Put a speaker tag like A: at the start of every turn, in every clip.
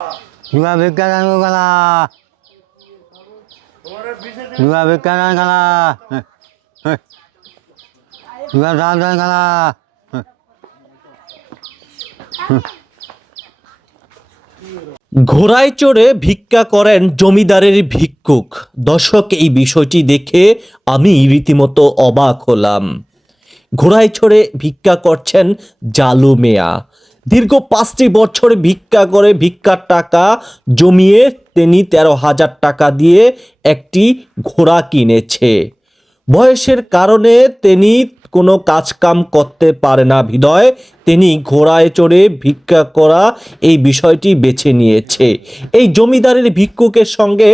A: 누가 백가라는 거가나 누가 백가라는 거나 누가 사람다는 거나
B: ঘোড়ায় চড়ে ভিক্ষা করেন জমিদারের ভিক্ষুক দর্শক এই বিষয়টি দেখে আমি রীতিমতো অবাক হলাম ঘোড়ায় চড়ে ভিক্ষা করছেন জালু মিয়া দীর্ঘ পাঁচটি বছর ভিক্ষা করে ভিক্ষার টাকা জমিয়ে তিনি তেরো হাজার টাকা দিয়ে একটি ঘোড়া কিনেছে। বয়সের কারণে তিনি কোনো কাজকাম করতে পারে না। হৃদয় তিনি ঘোড়ায় চড়ে ভিক্ষা করা এই বিষয়টি বেছে নিয়েছে। এই জমিদারের ভিক্ষুকের সঙ্গে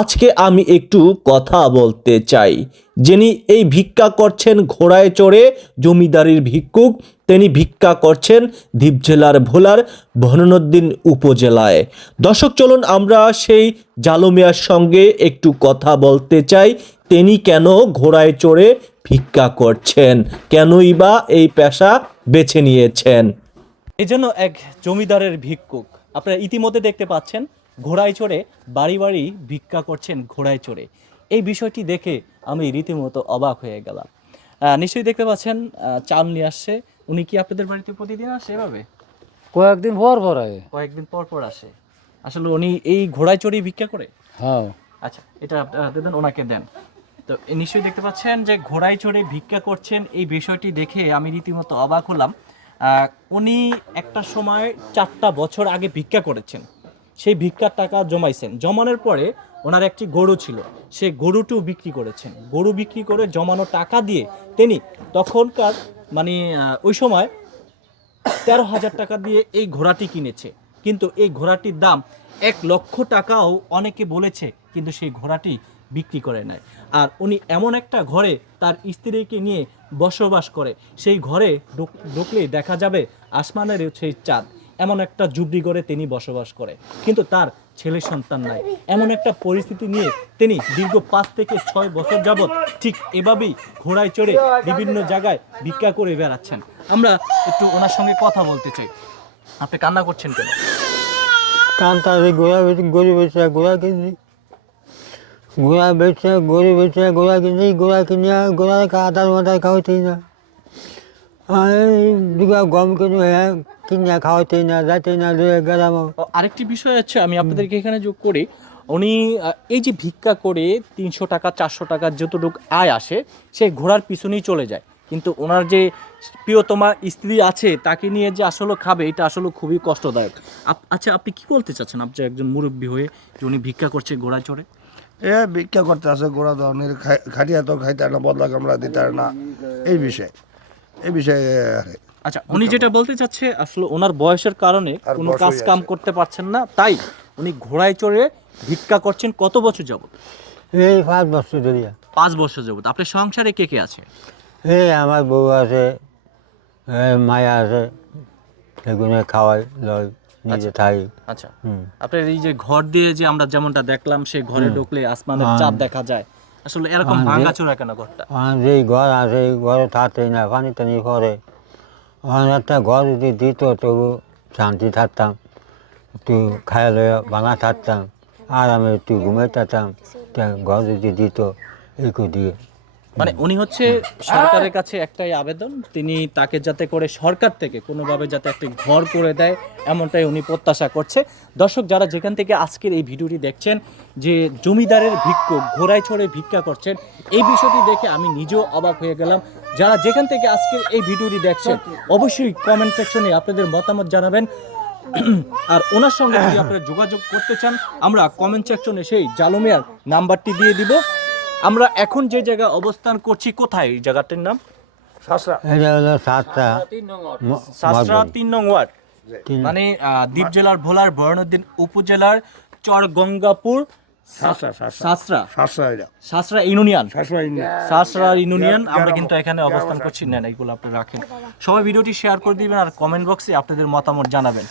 B: আজকে আমি একটু কথা বলতে চাই। যিনি এই ভিক্ষা করছেন ঘোড়ায় চড়ে জমিদারির ভিক্ষুক, তিনি ভিক্ষা করছেন দ্বীপ জেলার ভোলার ভননুদ্দিন উপজেলায়। দর্শক, চলুন আমরা সেই জালমিয়ার সঙ্গে একটু কথা বলতে চাই। তিনি কেন ঘোড়ায় চড়ে ভিক্ষা করছেন। কেনই বা এই পেশা বেছে নিয়েছেন? এই জন্য এক জমিদারের ভিক্ষুক। আপনারা ইতিমধ্যে দেখতে পাচ্ছেন ঘোড়ায় চড়ে বাড়ি বাড়ি ভিক্ষা করছেন ঘোড়ায় চড়ে। এই বিষয়টি দেখে আমি রীতিমতো অবাক হয়ে গেলাম। নিশ্চয়ই দেখতে পাচ্ছেন চাল নিয়ে আসছে। উনি কি আপনাদের বাড়িতে প্রতিদিন আসে এভাবে?
C: কয়েকদিন পর পর আয়।
B: কয়েকদিন পর পর আসে। আসলে উনি এই ঘোড়ায় চড়েই ভিক্ষা করে?
C: হ্যাঁ।
B: আচ্ছা এটা আপনারা দেন ওনাকে দেন। তো নিশ্চয়ই দেখতে পাচ্ছেন যে ঘোড়ায় চড়ে ভিক্ষা করছেন এই বিষয়টি দেখে আমি রীতিমতো অবাক হলাম। উনি একটা সময় চারটা বছর আগে ভিক্ষা করেছেন। সেই ভিক্ষার টাকা জমাইছেন। জমানোর পরে ওনার একটি গরু ছিল। সেই গরুটিও বিক্রি করেছেন। গরু বিক্রি করে জমানো টাকা দিয়ে তিনি তখনকার মানে ওই সময় তেরো হাজার টাকা দিয়ে এই ঘোড়াটি কিনেছে। কিন্তু এই ঘোড়াটির দাম এক লক্ষ টাকাও অনেকে বলেছে, কিন্তু সেই ঘোড়াটি বিক্রি করে নেয়। আর উনি এমন একটা ঘরে তার স্ত্রীকে নিয়ে বসবাস করে। সেই ঘরে ঢুক- ঢুকলেই দেখা যাবে আসমানের সেই চাঁদ। এমন একটা জুবড়ি ঘরে তিনি বসবাস করে। কিন্তু তার ছেলে সন্তান নাই। এমন একটা পরিস্থিতি নিয়ে তিনি দীর্ঘ পাঁচ থেকে ছয় বছর যাবৎ ঠিক এভাবেই ঘোড়ায় চড়ে বিভিন্ন জায়গায় ভিক্ষা করে বেড়াচ্ছেন। আমরা একটু ওনার সঙ্গে কথা বলতে চাই। আপনি কান্না করছেন কেন?
A: কান্তা গোড়া বেশি গরু বেছে গোড়া কিনছি গরু বেছে গোড়া কিনছি গোড়া কিনে গোড়া আদার মাদার খাওয়াতেই না। আর এই দুগা গম কিনে কিনে খাওয়াতেই না
B: আরেকটি বিষয় আছে, আমি আপনাদেরকে এখানে যোগ করি। উনি এই যে ভিক্ষা করে তিনশো টাকা, চারশো টাকা যতটুকু আয় আসে, সে ঘোড়ার পিছনেই চলে যায়। কিন্তু ওনার যে প্রিয়তমা স্ত্রী আছে, তাকে নিয়ে যে আসলে খাবে, এটা আসলে খুবই কষ্টদায়ক। আচ্ছা আপনি কি বলতে চাচ্ছেন? আপনি একজন মুরব্বী হয়ে যে উনি ভিক্ষা করছে, ঘোড়ায় চড়ে?
D: এ ভিক্ষা করতে আসে গোড়া ধরনের খাটিয়া তো খাইতে না বদলা কামড়া দিতে না। এই বিষয়ে এই বিষয়ে আরে।
B: আচ্ছা উনি যেটা বলতে চাচ্ছে আসলে ওনার বয়সের কারণে কোনো কাজ কাম করতে পারছেন না তাই উনি ঘোড়ায় চড়ে ভিক্ষা করছেন কত বছর যাবত
A: এই পাঁচ বছর ধরিয়া
B: পাঁচ বছর যাবত আপনার সংসারে কে কে আছে?
A: এই আমার বউ আছে এই মায়া আছে সেগুলো খাওয়াই লয়। নিজে থাকি
B: আচ্ছা।
A: হুম।
B: আপনার এই যে ঘর দিয়ে যে আমরা যেমনটা দেখলাম সেই ঘরে ঢুকলে আসমানের
A: হ্যাঁ।
B: চাঁদ দেখা যায়। আসলে এরকম
A: হ্যাঁ,
B: ভাঙাচোরা কেন ঘরটা?
A: আর যেই ঘর আছে এই ঘরে থাকতেই না পানি টানি করে আর একটা ঘর যদি দিত তবু শান্তি থাকতাম একটু খাইয়া লইয়া বানা থাকতাম আরামে একটু ঘুমাই থাকতাম ঘর যদি দিত এই দিয়ে।
B: মানে উনি হচ্ছে সরকারের কাছে একটাই আবেদন তিনি তাকে যাতে করে সরকার থেকে কোনোভাবে যাতে একটি ঘর করে দেয় এমনটাই উনি প্রত্যাশা করছে। দর্শক যারা যেখান থেকে আজকের এই ভিডিওটি দেখছেন যে জমিদারের ভিক্ষ ঘোড়ায় চড়ে ভিক্ষা করছেন এই বিষয়টি দেখে আমি নিজেও অবাক হয়ে গেলাম। যারা যেখান থেকে আজকের এই ভিডিওটি দেখছেন অবশ্যই কমেন্ট সেকশনে আপনাদের মতামত জানাবেন। আর ওনার সঙ্গে যদি আপনারা যোগাযোগ করতে চান আমরা কমেন্ট সেকশনে সেই জালমিয়ার নাম্বারটি দিয়ে দিব। আমরা এখন যে জায়গায় অবস্থান করছি কোথায়? এই জায়গাটির নাম?
A: এটা হলো সাতটা ম-
B: তিন নং ওয়ার্ড। মানে আহ, দ্বীপ জেলার ভোলার বরণুদ্দিন উপজেলার চর গঙ্গাপুর
D: শাসা শাসা
B: সাসরা
D: শাসা
B: সাসরা ইউনিয়ন।
D: শাসা ইন্ডিয়া
B: সাসরা ইউনিয়ন। আমরা কিন্তু এখানে অবস্থান করছি। না না, এগুলো আপনি রাখেন। সবাই ভিডিওটি শেয়ার করে দিবেন আর কমেন্ট বক্সে আপনাদের মতামত জানাবেন।